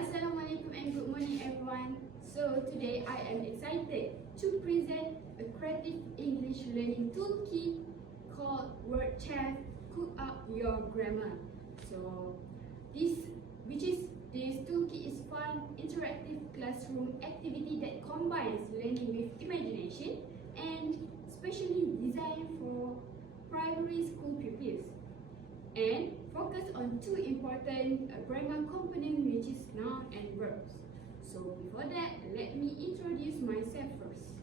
Assalamualaikum and good morning everyone. So today I am excited to present a creative English learning toolkit called WordChef Cook Up Your Grammar. So this toolkit is fun, interactive classroom activity that combines learning with imagination and specially designed for primary school pupils, and focus on two important grammar components, which is noun and verbs. So before that, let me introduce myself first.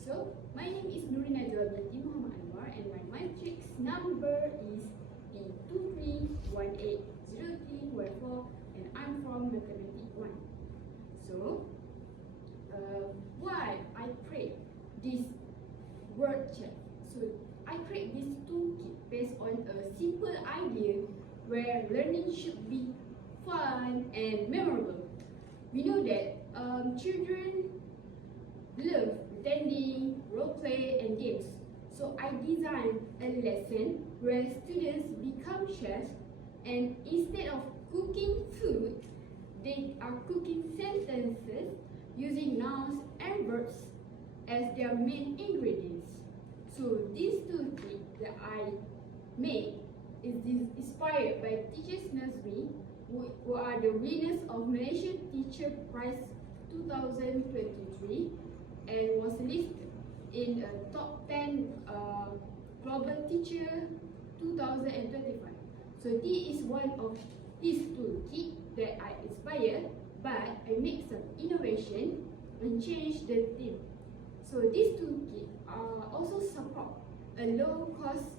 So my name is Nurina Joel binti Muhammad Anwar, and my matrix number is P23180314, and I'm from Mathematics 1. So why I create this WordChef? So I create this toolkit based on a simple idea where learning should be fun and memorable. We know that children love pretending, role play and games. So I designed a lesson where students become chefs, and instead of cooking food, they are cooking sentences using nouns and verbs as their main ingredients. So this toolkit that I made is inspired by Teachers Nursery, who are the winners of Malaysian Teacher Prize 2023 and was listed in a top 10 Global Teacher 2025. So this is one of this toolkit that I inspired, but I make some innovation and change the theme. So this toolkit also support a low-cost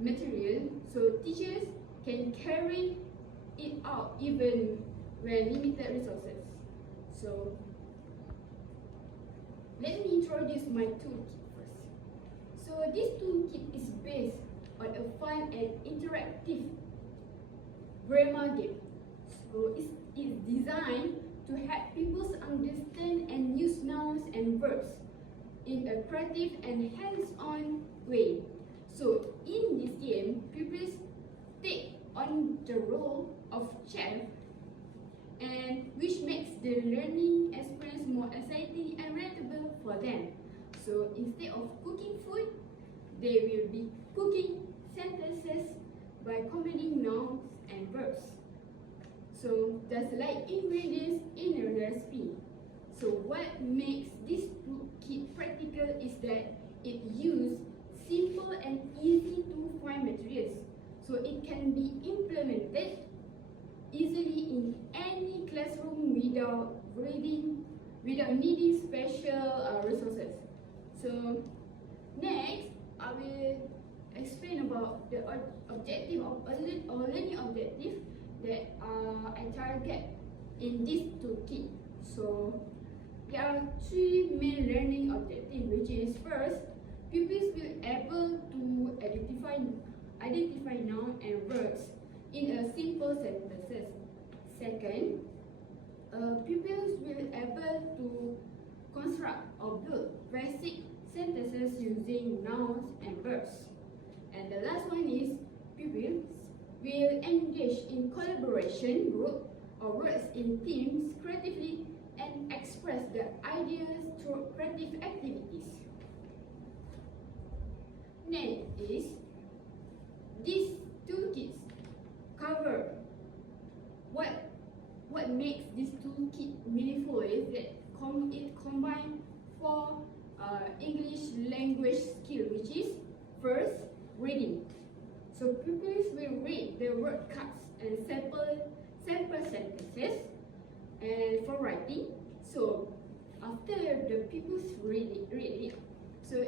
material, so teachers can carry it out even when limited resources. So let me introduce my toolkit first. So this toolkit is based on a fun and interactive grammar game. So it's designed to help people understand and use nouns and verbs in a creative and hands-on way. So in this game, pupils take on the role of chef, and which makes the learning experience more exciting and relatable for them. So instead of cooking food, they will be cooking sentences by combining nouns and verbs. So just like ingredients in a recipe. So what makes this toolkit practical is that it uses simple and easy to find materials. So it can be implemented easily in any classroom without needing special resources. So next, I will explain about the objective of learning objective that I target in this toolkit. So there are three main learning objectives, which is first, pupils will able to identify nouns and verbs in a simple sentences. Second, pupils will able to construct or build basic sentences using nouns and verbs. And the last one is pupils will engage in collaboration group or works in teams creatively and express their ideas through creative activities. Next is, these toolkits cover what makes this toolkit meaningful is that it combines four English language skills, which is first, reading. So pupils will read the word cards and sample sentences. And for writing, so after the pupils read it, so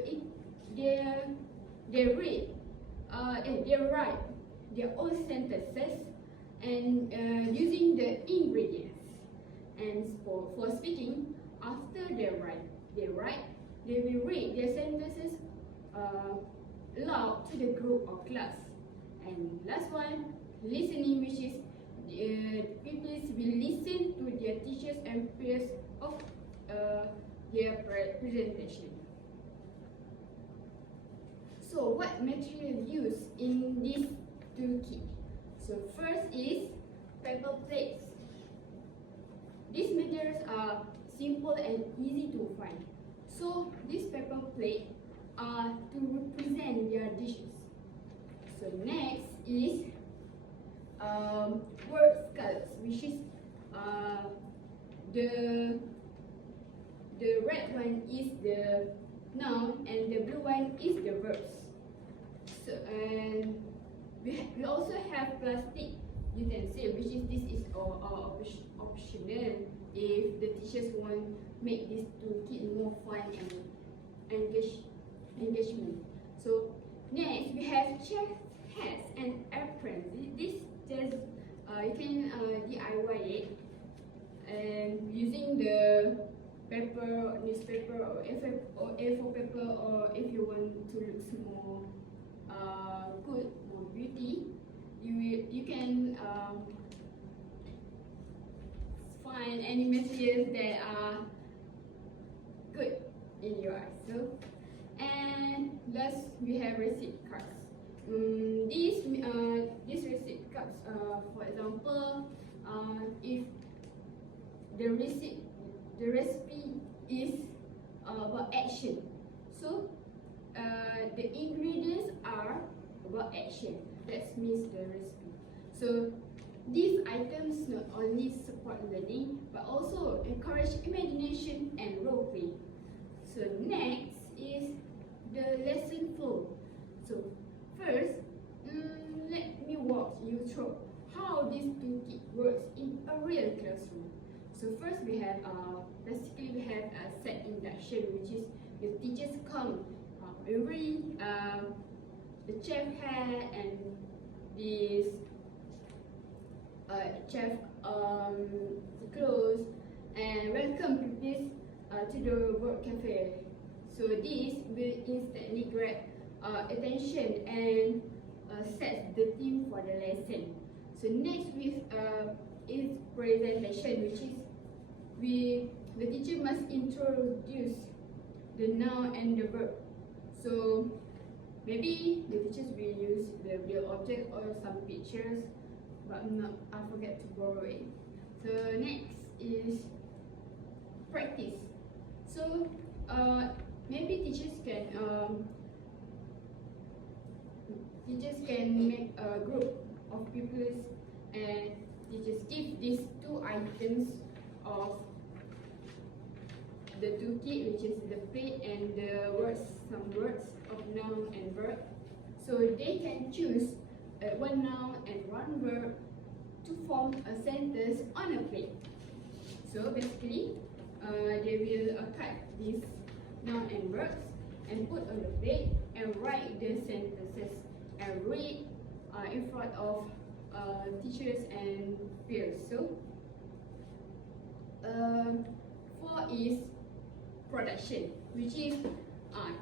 they write their own sentences and using the ingredients. And for speaking, after they will read their sentences loud to the group or class. And last one, listening, which is pupils will listen to their teachers and peers of their presentation. So what material used in this toolkit? So first is paper plates. pictures are simple and easy to find. So this paper plate are to represent their dishes. So next is word skulls, which is the red one is the noun and the blue one is the verbs. So and we also have plastic utensil, which is this is optional if the teachers want make this toolkit more fun and engagement. So next we have chef hats and aprons. This just you can DIY it and using the paper, newspaper or A4 paper, or if you want to look more good, more beauty, you can find any materials that are good in your eyes. So, and last we have receipt cards. These receipt cards, for example, if the recipe is about action, so the ingredients are about action. That means the recipe. So these items not only support learning but also encourage imagination and role play. So next is the lesson flow. So first, let me walk you through how this toolkit works in a real classroom. So first we have basically we have a set induction, which is the teachers come wearing the chef hat and this chef clothes, and welcome pupils to the word cafe. So this will instantly grab attention and set the theme for the lesson. So next with is presentation, which is the teacher must introduce the noun and the verb. So maybe the teachers will use the real object or some pictures, but I forget to borrow it. So next is practice. So maybe teachers can make a group of pupils and teachers give these two items of the toolkit, which is the plate and the words, some words of noun and verb. So they can choose one noun and one verb to form a sentence on a plate. So basically, they will cut these noun and verbs and put on the plate and write the sentences and read in front of teachers and peers. So 4 is production, which is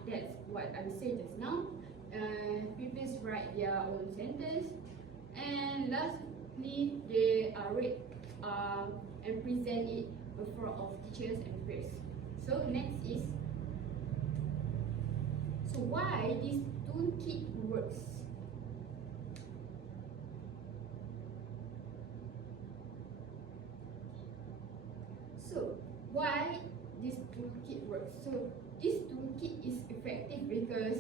that's what I said just now. Pupils write their own sentence, and lastly they read and present it in front of teachers and peers. So next is, so why this toolkit works. So why this toolkit works? So this toolkit is effective because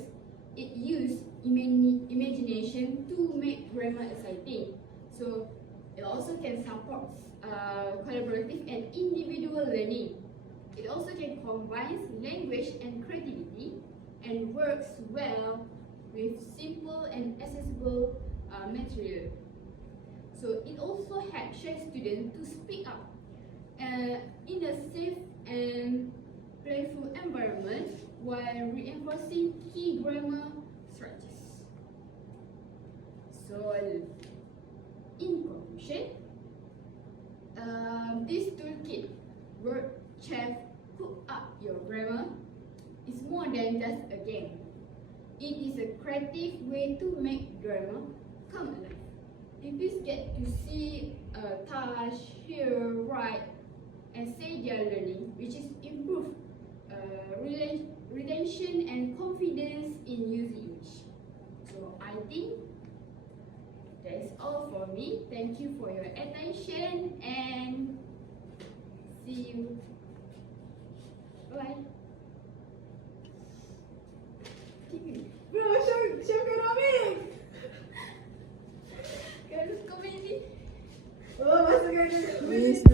it uses imagination to make grammar exciting. So it also can support collaborative and individual learning. It also can combine language and creativity and works well with simple and accessible material. So it also helps students to speak up in a safe and playful environment while reinforcing key grammar structures. So in conclusion, this toolkit, Word Chef Cook Up Your Grammar, is more than just a game. It is a creative way to make grammar come alive. Pupils get to see, touch, hear, write, and say their learning, which is improve retention and confidence in using English. So I think that's all for me. Thank you for your attention and see you you. Bye. Bro, show Kenobi. Guys, comedy. Oh, masuk ke? Yes.